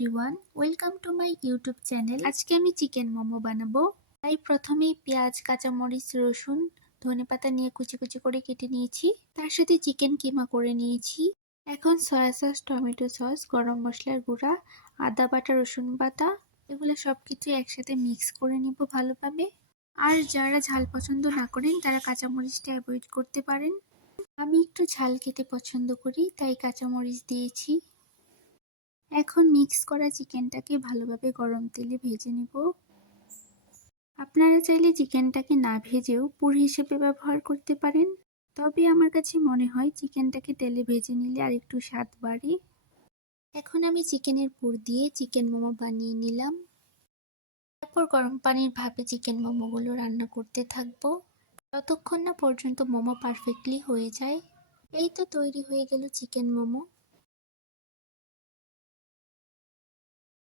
Everyone, welcome to my YouTube channel. আজকে আমি chicken momo বানাবো। তাই প্রথমেই পেঁয়াজ, কাঁচামরিচ, রসুন, ধনেপাতা নিয়ে কুচি কুচি করে কেটে নিয়েছি। তার সাথে চিকেন কিমা করে নিয়েছি। এখন সয়া সস, টমেটো সস, গরম মশলার গুঁড়া, আদা বাটা, রসুন বাটা এগুলো সবকিছু একসাথে মিক্স করে নিব ভালোভাবে। আর যারা ঝাল পছন্দ না করেন তারা কাঁচামরিচটা অ্যাভয়েড করতে পারেন। আমি একটু ঝাল খেতে পছন্দ করি, তাই কাঁচামরিচ দিয়েছি। এখন মিক্স করা চিকেনটাকে ভালোভাবে গরম তেলে ভেজে নিব। আপনারা চাইলে চিকেনটাকে না ভেজেও পুর হিসেবে ব্যবহার করতে পারেন, তবে আমার কাছে মনে হয় চিকেনটাকে তেলে ভেজে নিলে আর একটু স্বাদ বাড়ে। এখন আমি চিকেনের পুর দিয়ে চিকেন মোমো বানিয়ে নিলাম। তারপর গরম পানির ভাপে চিকেন মোমোগুলো রান্না করতে থাকবো যতক্ষণ না পর্যন্ত মোমো পারফেক্টলি হয়ে যায়। এই তো তৈরি হয়ে গেল চিকেন মোমো।